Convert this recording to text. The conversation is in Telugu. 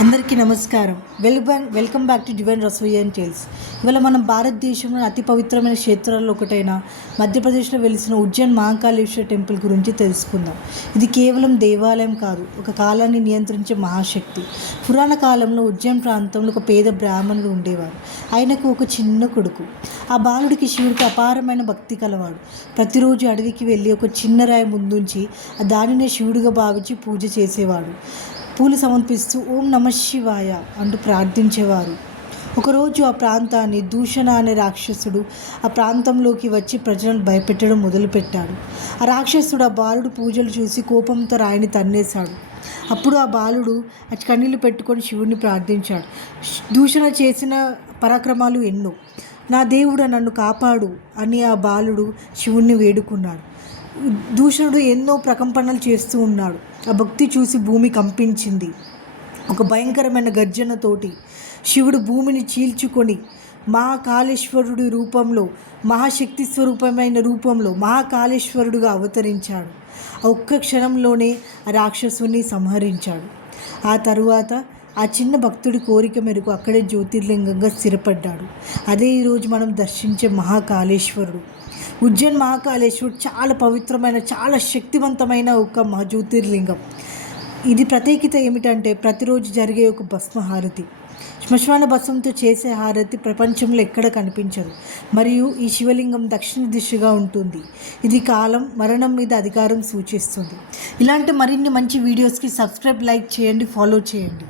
అందరికీ నమస్కారం. Welcome back to divine Rasoi and tales. ఇవాళ మనం భారతదేశంలోని అతి పవిత్రమైన క్షేత్రాల్లో ఒకటైన మధ్యప్రదేశ్లో వెలిసిన ఉజ్జయిన్ మహాకాళేశ్వర టెంపుల్ గురించి తెలుసుకుందాం. ఇది కేవలం దేవాలయం కాదు, ఒక కాలాన్ని నియంత్రించే మహాశక్తి. పురాణ కాలంలో ఉజ్జయిన్ ప్రాంతంలో ఒక పేద బ్రాహ్మణుడు ఉండేవారు. ఆయనకు ఒక చిన్న కొడుకు. ఆ బాలుడికి శివుడికి అపారమైన భక్తి కలవాడు. ప్రతిరోజు అడవికి వెళ్ళి ఒక చిన్న రాయి ముందుంచి దానినే శివుడిగా భావించి పూజ చేసేవాడు. పూలు సమర్పిస్తూ ఓం నమ శివాయ అంటూ ప్రార్థించేవారు. ఒకరోజు ఆ ప్రాంతాన్ని దూషణ అనే రాక్షసుడు ఆ ప్రాంతంలోకి వచ్చి ప్రజలను భయపెట్టడం మొదలుపెట్టాడు. ఆ రాక్షసుడు ఆ బాలుడు పూజలు చూసి కోపంతో రాయిని తన్నేశాడు. అప్పుడు ఆ బాలుడు కన్నీళ్లు పెట్టుకొని శివుడిని ప్రార్థించాడు. దూషణ చేసిన పరాక్రమాలు ఎన్నో, నా దేవుడా నన్ను కాపాడు అని ఆ బాలుడు శివుణ్ణి వేడుకున్నాడు. దూషణుడు ఎన్నో ప్రకంపనలు చేస్తూ ఉన్నాడు. ఆ భక్తి చూసి భూమి కంపించింది. ఒక భయంకరమైన గర్జనతోటి శివుడు భూమిని చీల్చుకొని మహాకాళేశ్వరుడి రూపంలో, మహాశక్తి స్వరూపమైన రూపంలో మహాకాళేశ్వరుడుగా అవతరించాడు. ఆ ఒక్క క్షణంలోనే ఆ రాక్షసుని సంహరించాడు. ఆ తరువాత ఆ చిన్న భక్తుడి కోరిక మేరకు అక్కడే జ్యోతిర్లింగంగా స్థిరపడ్డాడు. అదే ఈరోజు మనం దర్శించే మహాకాళేశ్వరుడు. ఉజ్జయిన్ మహాకాళేశ్వరుడు చాలా పవిత్రమైన, చాలా శక్తివంతమైన ఒక జ్యోతిర్లింగం. ఇది ప్రత్యేకత ఏమిటంటే ప్రతిరోజు జరిగే ఒక భస్మ హారతి. శ్మశాన భస్మంతో చేసే హారతి ప్రపంచంలో ఎక్కడ కనిపించదు. మరియు ఈ శివలింగం దక్షిణ దిశగా ఉంటుంది. ఇది కాలం, మరణం మీద అధికారం సూచిస్తుంది. ఇలాంటి మరిన్ని మంచి వీడియోస్కి సబ్స్క్రైబ్, లైక్ చేయండి, ఫాలో చేయండి.